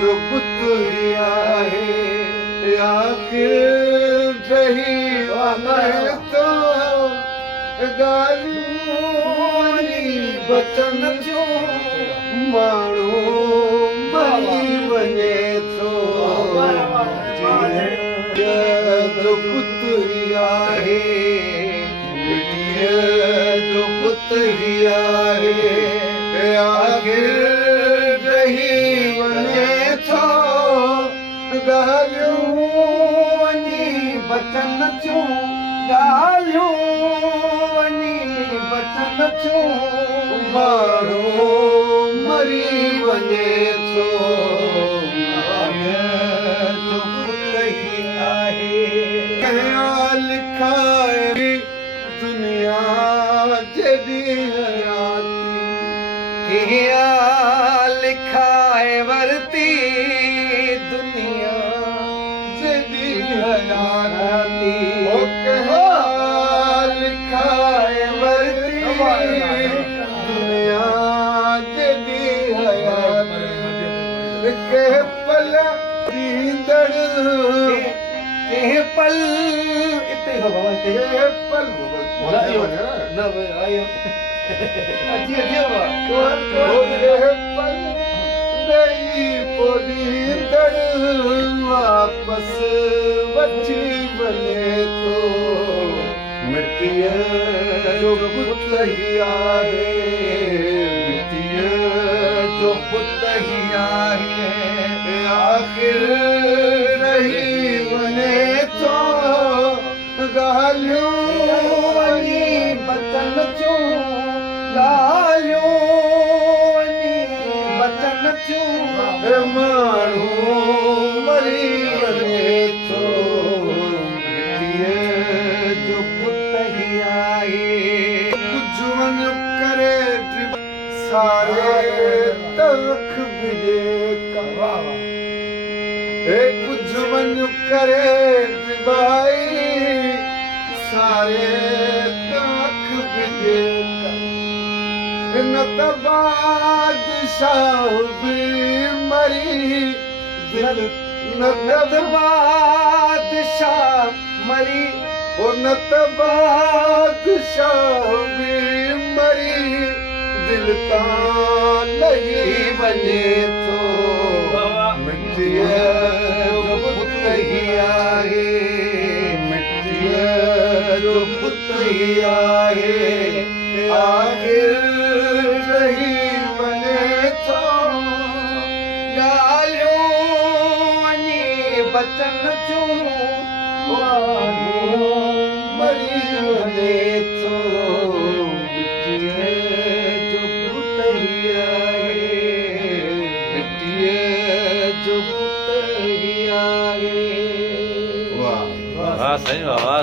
जो पुत ही आहे आखिर रही वञे तो ॻाल्हियूं बचन जो माण्हू मरी वञे थो जो पुत ही आहे जो पुत ही आहे आखिर रही वञे थो ॻाल्हियूं वञी बचन थियूं ॻाल्हियूं वञी बचन थियूं माण्हू मरी वञे थो जो पुत ही आहे लिखाए दुनिया जॾी हयाती लिखाए वरती दुनिया जॾी हयाती लिखाए वरती दुनिया जॾी हयाती के पल ईंदड़ के पल इते हो बाबा इते पल न आयो अजी बाबा तो पल नहीं पोली दड़ वापस वठी वञे थो मिटीअ जो पुत ही आहे मिटीअ जो पुत ही आहे आखिर रही वञे थो ॻाल्हियूं वञी बचन थियूं ॻाल्हियूं वञी बचन थियूं माण्हू मरी वञे थो मिटीअ जो पुत ही आहे कुझु वञ करे सारे तलख भिॼे कुझु वञ करे भाई सारे तलख भिॼे न त बादशाह बि मरी दिल न त बादशाह मरी न त बादशाह बि मरी दिल तां लही वञे थो मिटीअ जो पुत ही आहे मिटीअ जो पुत ही आहे आखिर रही वञे थो ॻाल्हियूं वञी बचन थियूं माण्हू मरी वञे थो मिटीअ जो पुत ही आहे मिटीअ जो पुत ही आहे वाह वाह सही वाह